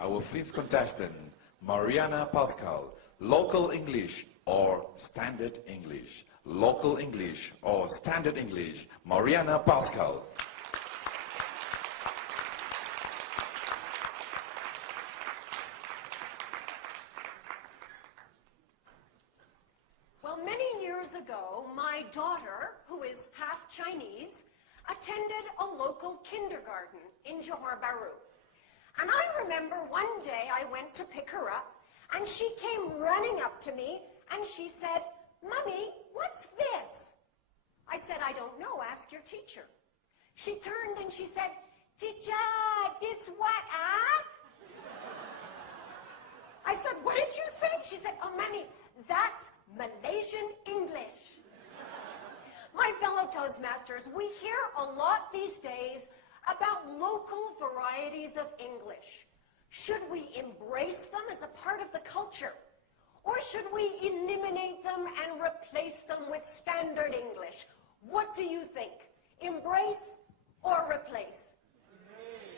Our fifth contestant, Mariana Pascal, local English or standard English? Local English or standard English? Mariana Pascal. Well, many years ago, my daughter, who is half Chinese, attended a local kindergarten in Johor Bahru. And I remember one day I went to pick her up, and she came running up to me, and she said, "Mommy, what's this?" I said, "I don't know, ask your teacher." She turned and she said, "Teacher, this what, ah?" I said, "What did you say?" She said, "Oh, Mommy, that's Malaysian English." My fellow Toastmasters, we hear a lot these days about local varieties of English. Should we embrace them as a part of the culture? Or should we eliminate them and replace them with standard English? What do you think? Embrace or replace?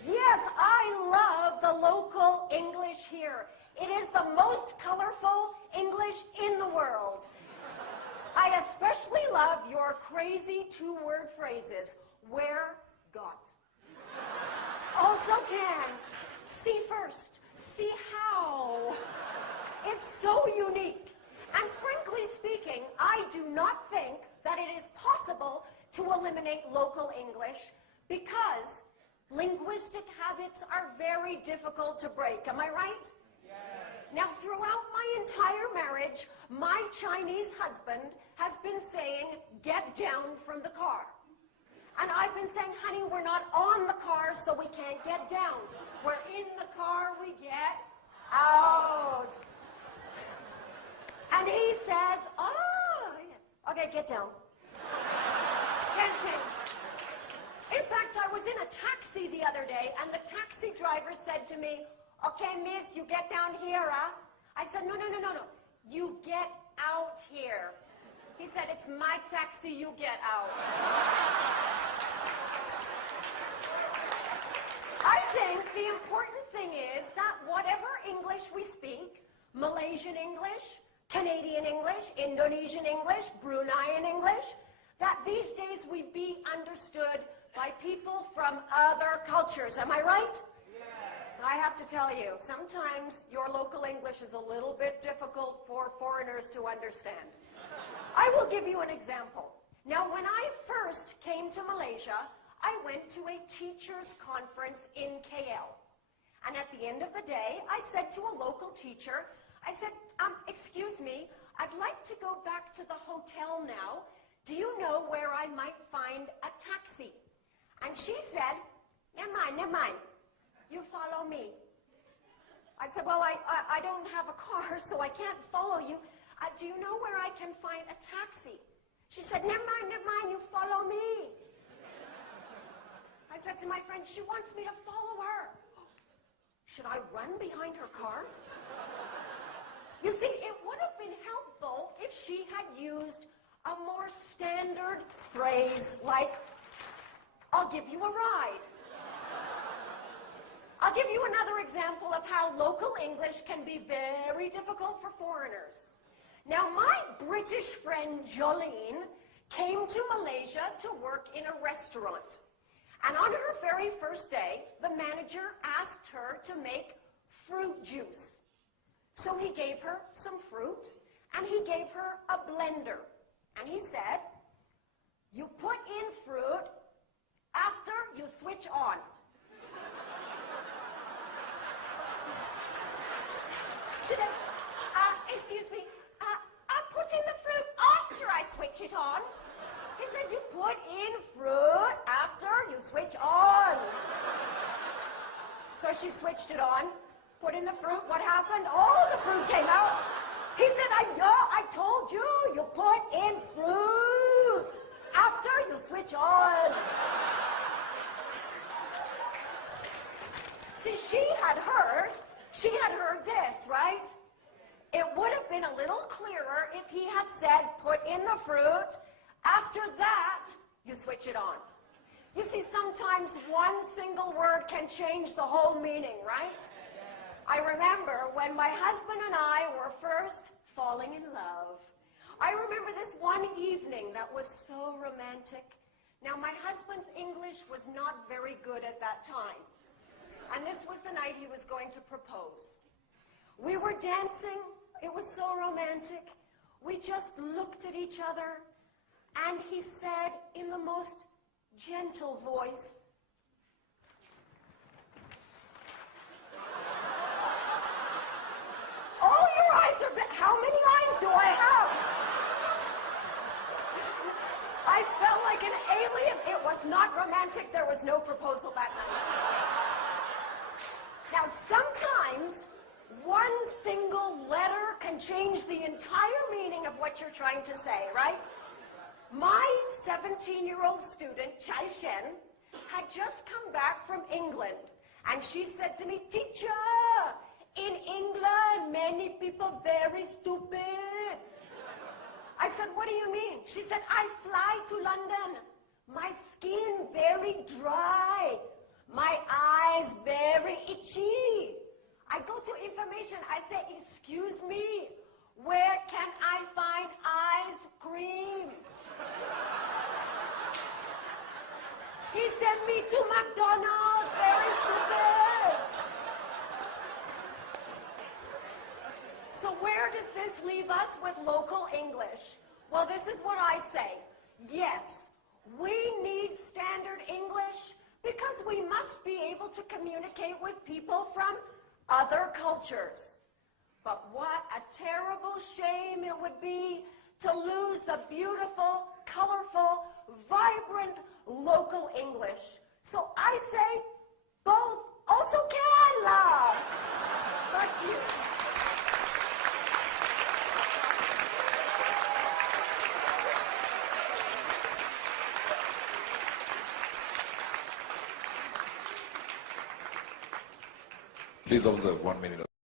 Yes, I love the local English here. It is the most colorful English in the world. I especially love your crazy two-word phrases. Where, got. Also can. See first. See how. It's so unique. And frankly speaking, I do not think that it is possible to eliminate local English because linguistic habits are very difficult to break. Am I right? Yes. Now, throughout my entire marriage, my Chinese husband has been saying, "Get down from the car." And I've been saying, "Honey, we're not on the car, so we can't get down. We're in the car, we get out." And he says, "Oh, okay, get down." Can't change. In fact, I was in a taxi the other day, and the taxi driver said to me, "Okay, miss, you get down here, huh?" I said, No. You get out here." He said, "It's my taxi, you get out." I think the important thing is that whatever English we speak, Malaysian English, Canadian English, Indonesian English, Bruneian English, that these days we be understood by people from other cultures. Am I right? Yes. I have to tell you, sometimes your local English is a little bit difficult for foreigners to understand. I will give you an example. Now, when I first came to Malaysia, I went to a teachers' conference in KL. And at the end of the day, I said to a local teacher, I said, "Excuse me, I'd like to go back to the hotel now. Do you know where I might find a taxi?" And she said, never mind. You follow me." I said, "Well, I don't have a car, so I can't follow you. Do you know where I can find a taxi?" She said, never mind, you follow me." I said to my friend, "She wants me to follow her. Should I run behind her car?" You see, it would have been helpful if she had used a more standard phrase like, "I'll give you a ride." I'll give you another example of how local English can be very difficult for foreigners. Now, my British friend Jolene came to Malaysia to work in a restaurant. And on her very first day, the manager asked her to make fruit juice. So he gave her some fruit, and he gave her a blender. And he said, "You put in fruit after you switch on." Excuse me, I'm putting the fruit after I switch it on. He said, "You put in fruit after you switch on." So she switched it on, put in the fruit. What happened? All the fruit came out. He said, I told you, you put in fruit after you switch on. See, she had heard this, right? It would have been a little clearer if he had said, "Put in the fruit. After that, you switch it on." You see, sometimes one single word can change the whole meaning, right? I remember when my husband and I were first falling in love. I remember this one evening that was so romantic. Now, my husband's English was not very good at that time. And this was the night he was going to propose. We were dancing. It was so romantic. We just looked at each other, and he said in the most gentle voice, "Oh, your eyes are big. How many eyes do I have?" I felt like an alien. It was not romantic. There was no proposal that night. Now, sometimes one single letter can change the entire meaning of what you're trying to say, right? My 17-year-old student, Chai Shen, had just come back from England, and she said to me, "Teacher, in England, many people very stupid." I said, "What do you mean?" She said, "I fly to London. My skin very dry. My eyes very itchy. I go to information. I say, 'Excuse me, where can I find ice cream?' He sent me to McDonald's. Very stupid." So where does this leave us with local English? Well, this is what I say. Yes, we need standard English because we must be able to communicate with people from other cultures. But what a terrible shame it would be to lose the beautiful, colorful, vibrant local English. So I say both also can, love. Back to you. Please observe 1 minute.